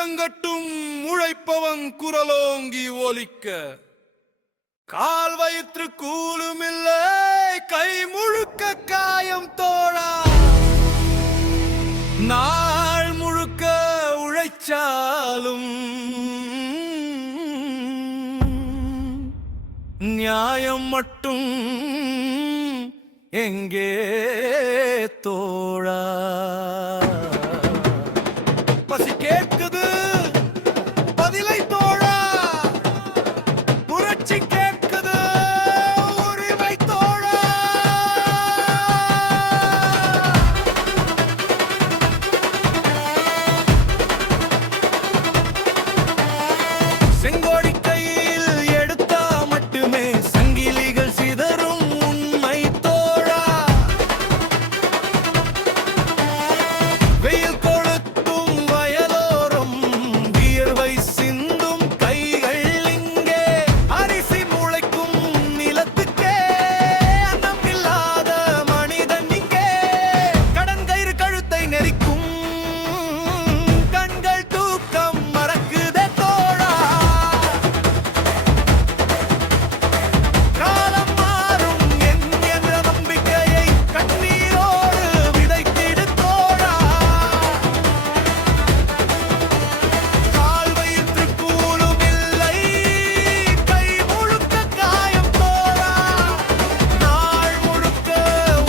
முழங்கட்டும் உழைப்பவன் குரலோங்கி ஒலிக்க. கால் வயிற்று கூலுமில்லை, கை முழுக்க காயம் தோழா. நாள் முழுக்க உழைச்சாலும் நியாயம் மட்டும் எங்கே தோழா? பசி கேட்குது, பதிலை தோழா. புரட்சி கேட்குது, உரிமை தோழா. செங்கோடி கையில் எடுத்தா மட்டுமே சங்கிலிகள் சிதறும் உண்மை தோழா. வெயில் கொளுத்தும் வயலோரம் வியர்வை சிந்தும் கைகள் இங்கே. அரிசி முளைக்கும் நிலத்துக்கே அன்னம் இல்லாத மனிதன் இங்கே. கடன் கயிறு கழுத்தை நெரிக்கும் கண்கள் தூக்கம் மறக்குதே தோழா. காலம் மாறும் என்ற நம்பிக்கையை கண்ணீரோடு விதைத்திடு தோழா. கால் வயிற்று கூலுமில்லை, கை முழுக்க காயம் தோழா. நாள் முழுக்க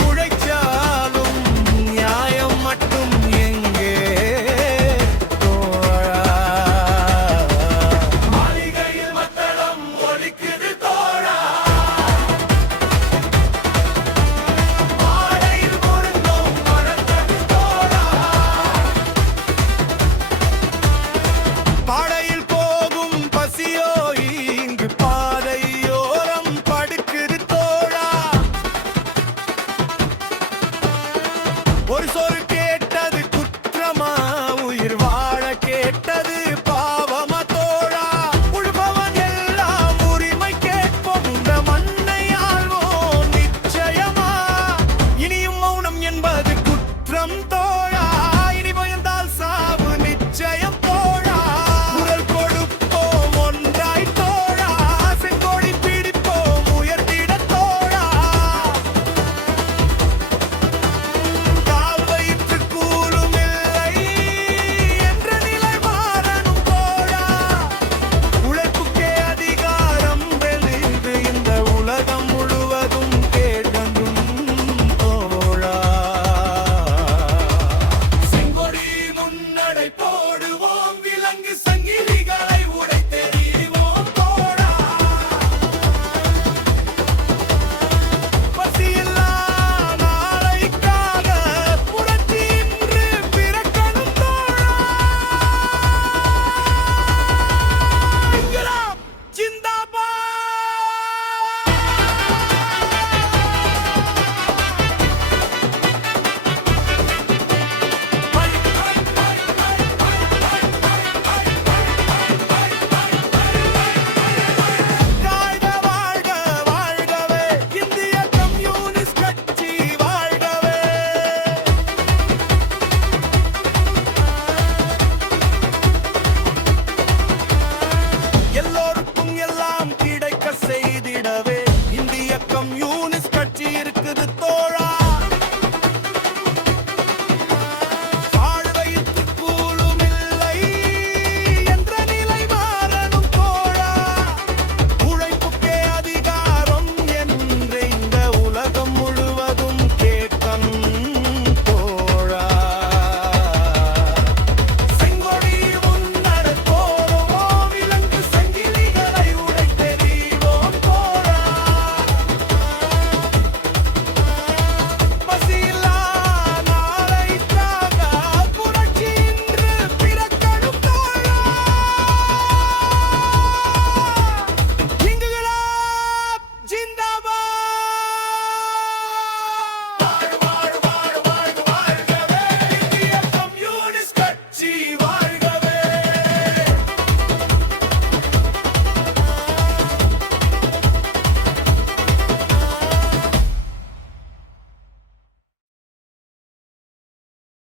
உழைச்சாலும் நியாயம் மட்டும் எங்கே தோழா? மாளிகையில் மத்தளம் ஒலிக்குது தோழா. மாலையில் முருங்கும் மரத்தடி தோழா. பாடையில் போகும் பசியோ இங்கு பாதையோரம் படுக்குது தோழா. ஒரு சொல் கேட்டது குற்றமா, உயிர் வாழ கேட்டது பாவமா தோழா? உழுபவன் எல்லாம் உரிமை கேட்போம், இந்த மண்ணை ஆள்வோம் நிச்சயமா. இனியும் மௌனம் என்பது குற்றம் தோழா. இனி பயந்தால் சாவு நிச்சயம் தோழா. குரல் கொடுப்போம் ஒன்றாய் தோழா. செங்கோடி பிடிப்போம் உயர்த்திட தோழா. கால் வயிற்று கூலுமில்லை என்ற நிலை மாறணும் தோழா. உழைப்புக்கே அதிகாரம் வெல்லுது இந்த உலகம் முழுவதும் கேட்கணும் தோழா. செங்கொடி முன்னடை போ